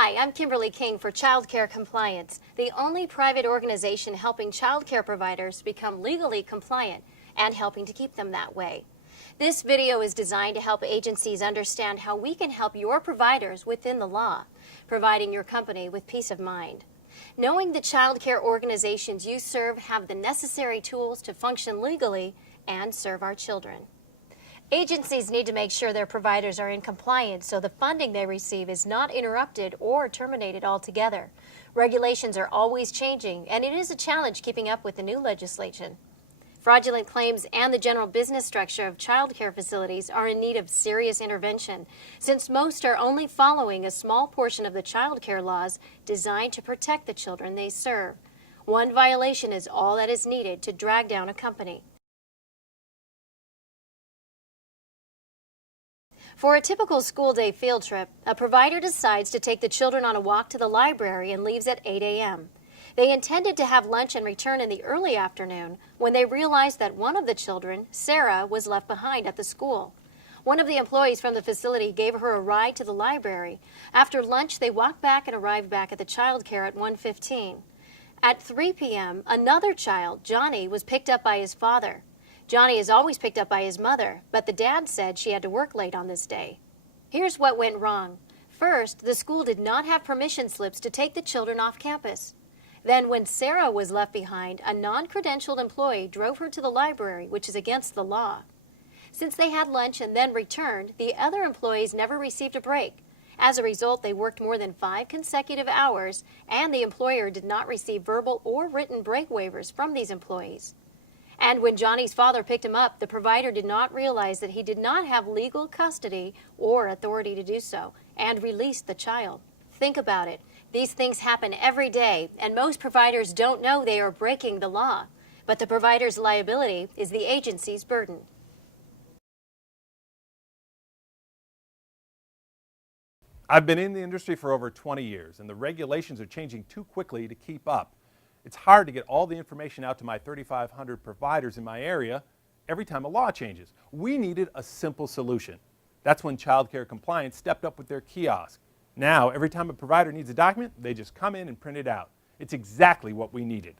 Hi, I'm Kimberly King for Child Care Compliance, the only private organization helping child care providers become legally compliant and helping to keep them that way. This video is designed to help agencies understand how we can help your providers within the law, providing your company with peace of mind. Knowing the child care organizations you serve have the necessary tools to function legally and serve our children. Agencies need to make sure their providers are in compliance so the funding they receive is not interrupted or terminated altogether. Regulations are always changing, and it is a challenge keeping up with the new legislation. Fraudulent claims and the general business structure of child care facilities are in need of serious intervention, since most are only following a small portion of the child care laws designed to protect the children they serve. One violation is all that is needed to drag down a company. For a typical school day field trip, a provider decides to take the children on a walk to the library and leaves at 8 a.m. They intended to have lunch and return in the early afternoon when they realized that one of the children, Sarah, was left behind at the school. One of the employees from the facility gave her a ride to the library. After lunch, they walked back and arrived back at the child care at 1:15. At 3 p.m., another child, Johnny, was picked up by his father. Johnny is always picked up by his mother, but the dad said she had to work late on this day. Here's what went wrong. First, the school did not have permission slips to take the children off campus. Then, when Sarah was left behind, a non-credentialed employee drove her to the library, which is against the law. Since they had lunch and then returned, the other employees never received a break. As a result, they worked more than 5 consecutive hours, and the employer did not receive verbal or written break waivers from these employees. And when Johnny's father picked him up, the provider did not realize that he did not have legal custody or authority to do so, and released the child. Think about it. These things happen every day, and most providers don't know they are breaking the law. But the provider's liability is the agency's burden. I've been in the industry for over 20 years, and the regulations are changing too quickly to keep up. It's hard to get all the information out to my 3,500 providers in my area every time a law changes. We needed a simple solution. That's when Child Care Compliance stepped up with their kiosk. Now, every time a provider needs a document, they just come in and print it out. It's exactly what we needed.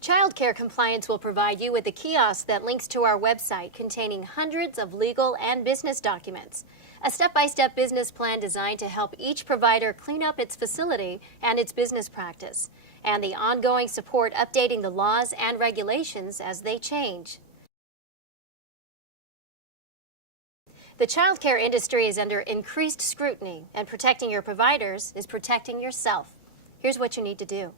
Child Care Compliance will provide you with a kiosk that links to our website containing hundreds of legal and business documents. A step-by-step business plan designed to help each provider clean up its facility and its business practice, and the ongoing support updating the laws and regulations as they change. The child care industry is under increased scrutiny, and protecting your providers is protecting yourself. Here's what you need to do.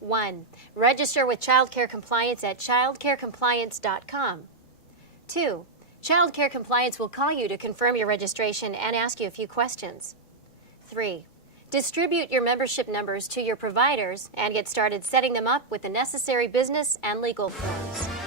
1. Register with Child Care Compliance at childcarecompliance.com. 2. Child Care Compliance will call you to confirm your registration and ask you a few questions. 3. Distribute your membership numbers to your providers and get started setting them up with the necessary business and legal forms.